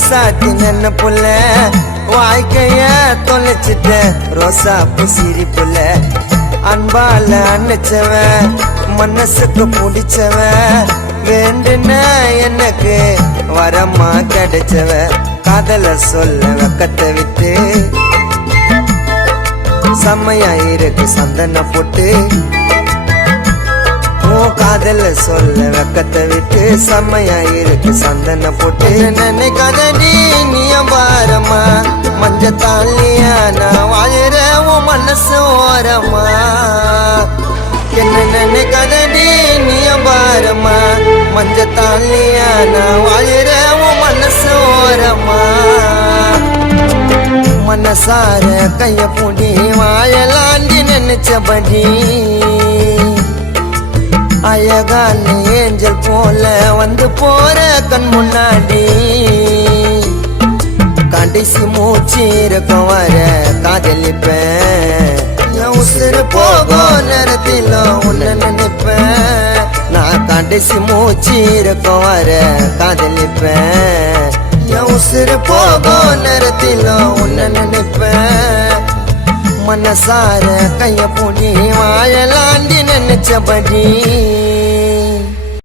ராசாத்தி நன்ன புள்ள வாழ்க்கைய தொலைச்சிட்ட ரோசா புசிரி புள்ள அன்பால அணைச்சவ மனசுக்கு பிடிச்சவ வேண்டுன எனக்கு வரமா கிடைச்சவ காதல சொல்ல வெக்கத்தை விட்டு செம்மையா இருக்கு சந்தன போட்டு காதல சொல்ல வெக்கத்தை விட்டு செம்மையா இருக்கு சந்தன போட்டு நினைக்காதடி நீயம் பாரமா மஞ்ச தாலியா நான் வாழற உன் மனசு ஓரமா என்ன நினைக்காதடி நீயம் பாரமா மஞ்ச தாலியா நான் வாழற உன் மனசு ஓரமா மனசார கைய பூடி வாழலாண்டி நினைச்சபடி அழகான ஏஞ்சல் போல வந்து போற கண் முன்னாடி கடைசி மூச்சு இருக்கும் வர காதலிப்பேன் என் உசுறு போகும் நேரத்தில் உன்ன நினைப்பேன் நான் கடைசி மூச்சு இருக்கும் வர காதலிப்பேன் என் உசுறு போகும் நேரத்தில் உன்ன நினைப்பேன் மனசார கைய பூடி வாழலாண்டி நினைச்சபடி